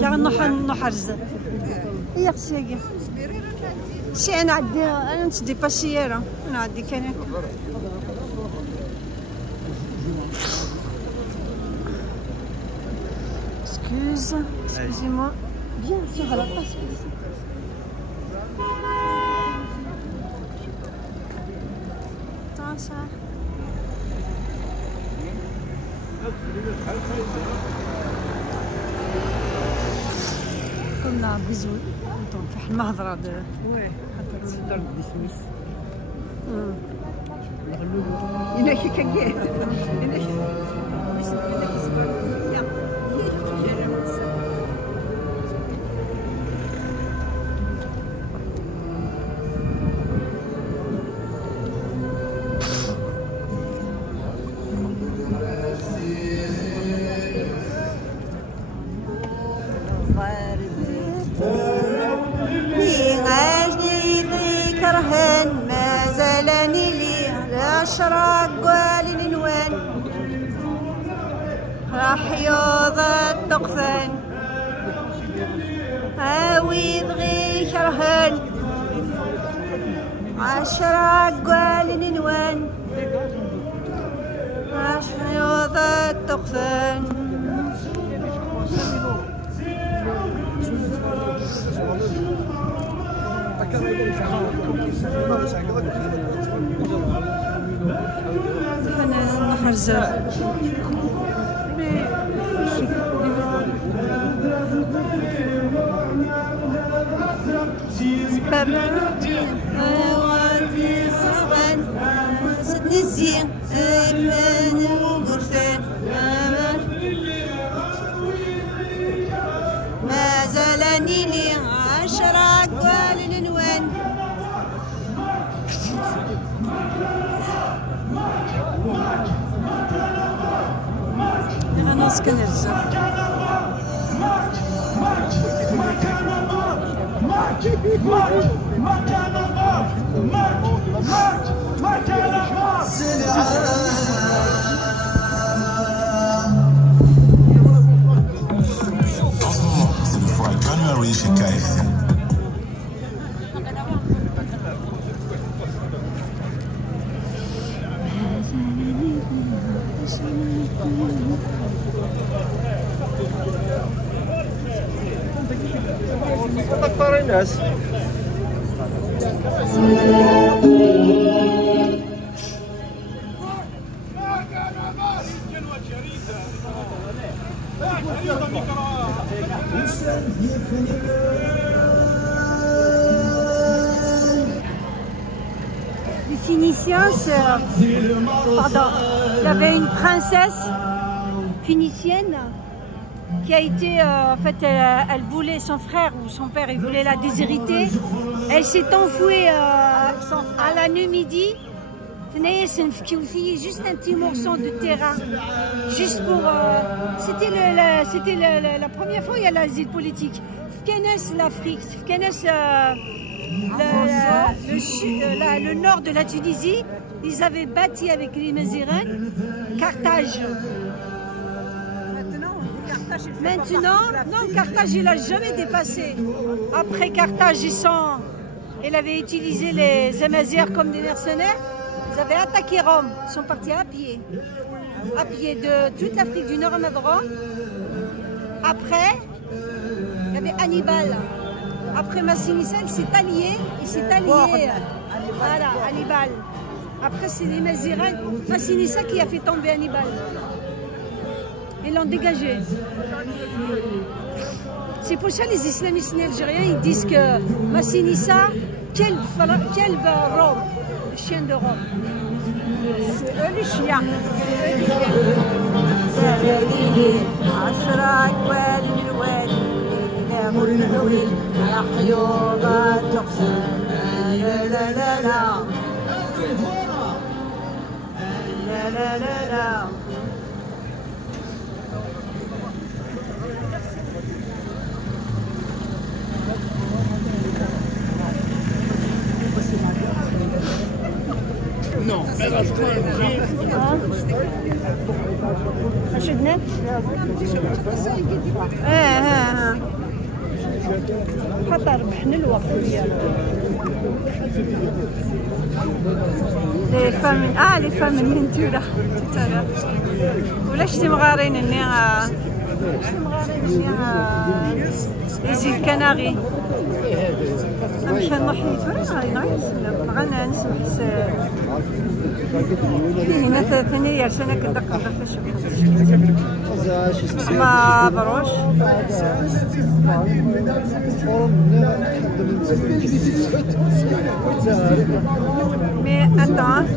كاع نحرز هي خصيا سي انا عندي انا نتدي باسييره انا عندي كان excusez-moi bien sur la place ça كنا بزول في واحد المهضره وي خاطر دي سويس الا كي ما زالني لي الاشراق والنوان راح يوضى الطقفان هاوي بغي كرهان اشراق والنوان راح يوضى الطقفان أنا نحرز ما زالني لي أشراق والنوان أنا نسكن الزهر أكثر الناس Les Phéniciens, pardon, il y avait une princesse phénicienne qui a été, en fait, elle voulait, son frère ou son père, il voulait la déshériter. Elle s'est enfouie à la Numidie. Juste un petit morceau de terrain, juste pour. C'était la première fois il y a l'asile politique. Fkenes l'Afrique, Fkenes le nord de la Tunisie, ils avaient bâti avec les Mazirènes Carthage. Maintenant, non, Carthage il n'a jamais dépassé. Après Carthage, elle avait utilisé les Amazirs comme des mercenaires. Ils avaient attaqué Rome, ils sont partis à pied de toute l'Afrique du Nord à Madron. Après, il y avait Hannibal. Après Massinissa, il s'est allié. Voilà, Hannibal. Après, c'est les Mazirènes. Massinissa qui a fait tomber Hannibal. Ils l'ont dégagé. C'est pour ça que les islamistes algériens ils disent que Massinissa, quel Rome, le chien de Rome. C'est eux les chiens. Non, البنات حتى ربحنا الوقت ديالو لي فامين لي فامين من تورا ولا شتي مغارين اني يزيد كناغي نمشي نحيد ولا غانا نسمح هنا 3 ايار انا كندق ما بروش مي attends